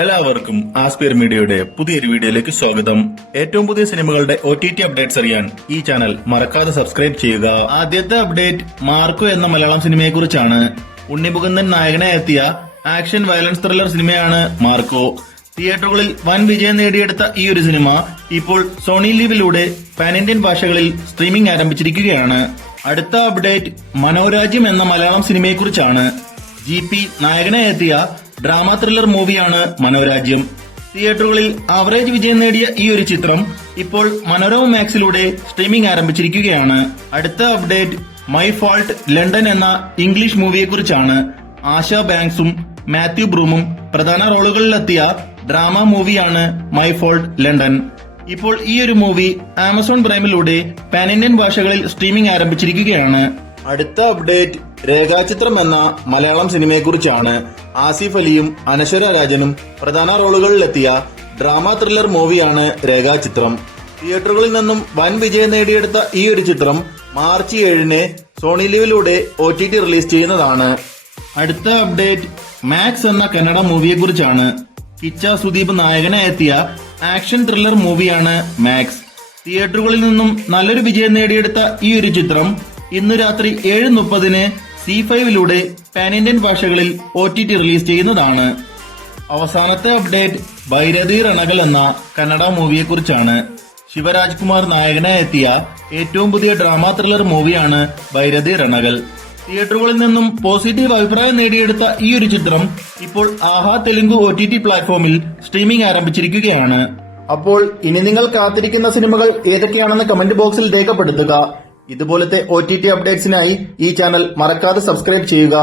എല്ലാവർക്കും ആസ്പിയർ മീഡിയയുടെ പുതിയൊരു വീഡിയോയിലേക്ക് സ്വാഗതം. ഏറ്റവും പുതിയ സിനിമകളുടെ OTT അപ്ഡേറ്റ്സ് അറിയാൻ ഈ ചാനൽ മറക്കാതെ സബ്സ്ക്രൈബ് ചെയ്യുക. ആദ്യത്തെ അപ്ഡേറ്റ് മാർക്കോ എന്ന മലയാളം സിനിമയെ കുറിച്ചാണ്. ഉണ്ണിമുകുന്ദൻ നായകനായി എത്തിയ ആക്ഷൻ വയലൻസ് ത്രില്ലർ സിനിമയാണ് മാർക്കോ. തിയേറ്ററുകളിൽ വൻ വിജയം നേടിയെടുത്ത ഈ ഒരു സിനിമ ഇപ്പോൾ സോണി ലീവിലൂടെ പാൻ ഇന്ത്യൻ ഭാഷകളിൽ സ്ട്രീമിംഗ് ആരംഭിച്ചിരിക്കുകയാണ്. അടുത്ത അപ്ഡേറ്റ് മനോരാജ്യം എന്ന മലയാളം സിനിമയെക്കുറിച്ചാണ്. GP നായകനായി എത്തിയ ഡ്രാമ ത്രില്ലർ മൂവിയാണ് മനോരാജ്യം. തിയേറ്ററുകളിൽ ആവറേജ് വിജയം നേടിയ ഈ ഒരു ചിത്രം ഇപ്പോൾ മനോരമ മാക്സിലൂടെ സ്ട്രീമിംഗ് ആരംഭിച്ചിരിക്കുകയാണ്. അടുത്ത അപ്ഡേറ്റ് മൈ ഫാൾട്ട് ലണ്ടൻ എന്ന ഇംഗ്ലീഷ് മൂവിയെക്കുറിച്ചാണ്. ആശാ ബാങ്ക്സും മാത്യു ബ്രൂമും പ്രധാന റോളുകളിലെത്തിയ ഡ്രാമ മൂവിയാണ് മൈ ഫാൾട്ട് ലണ്ടൻ. ഇപ്പോൾ ഈ ഒരു മൂവി ആമസോൺ പ്രൈമിലൂടെ പാൻ ഇന്ത്യൻ ഭാഷകളിൽ സ്ട്രീമിംഗ് ആരംഭിച്ചിരിക്കുകയാണ്. അടുത്ത അപ്ഡേറ്റ് രേഖാചിത്രം എന്ന മലയാളം സിനിമയെക്കുറിച്ചാണ്. ആസിഫ് അലിയും അനശ്വര രാജനും പ്രധാന റോളുകളിലെത്തിയ ഡ്രാമ ത്രില്ലർ മൂവിയാണ് രേഖാചിത്രം. തിയേറ്ററുകളിൽ നിന്നും വൻ വിജയം നേടിയെടുത്ത ഈ ഒരു ചിത്രം മാർച്ച് 7 സോണി ലീവിലൂടെ OTT റിലീസ് ചെയ്യുന്നതാണ്. അടുത്ത അപ്ഡേറ്റ് മാക്സ് എന്ന കന്നഡ മൂവിയെക്കുറിച്ചാണ്. കിച്ച സുദീപ് നായകനായി എത്തിയ ആക്ഷൻ ത്രില്ലർ മൂവിയാണ് മാക്സ്. തിയേറ്ററുകളിൽ നിന്നും നല്ലൊരു വിജയം നേടിയെടുത്ത ഈ ഒരു ചിത്രം ഇന്ന് രാത്രി 7:30 C5ലൂടെ പാൻ ഇന്ത്യൻ ഭാഷകളിൽ OTT റിലീസ് ചെയ്യുന്നതാണ്. അവസാനത്തെ അപ്ഡേറ്റ് ഭൈരതി രണകൽ എന്ന കന്നഡ മൂവിയെക്കുറിച്ചാണ്. ശിവരാജ്കുമാർ നായകനായി എത്തിയ ഏറ്റവും പുതിയ ഡ്രാമ ത്രില്ലർ മൂവിയാണ് ഭൈരതി രണകൽ. തിയേറ്ററുകളിൽ നിന്നും പോസിറ്റീവ് അഭിപ്രായം നേടിയെടുത്ത ഈ ഒരു ചിത്രം ഇപ്പോൾ ആഹാ തെലുങ്ക് OTT പ്ലാറ്റ്ഫോമിൽ സ്ട്രീമിംഗ് ആരംഭിച്ചിരിക്കുകയാണ്. അപ്പോൾ ഇനി നിങ്ങൾ കാത്തിരിക്കുന്ന സിനിമകൾ ഏതൊക്കെയാണെന്ന് കമന്റ് ബോക്സിൽ രേഖപ്പെടുത്തുക. ഇതുപോലത്തെ OTT അപ്ഡേറ്റ്സിനായി ഈ ചാനൽ മറക്കാതെ സബ്സ്ക്രൈബ് ചെയ്യുക.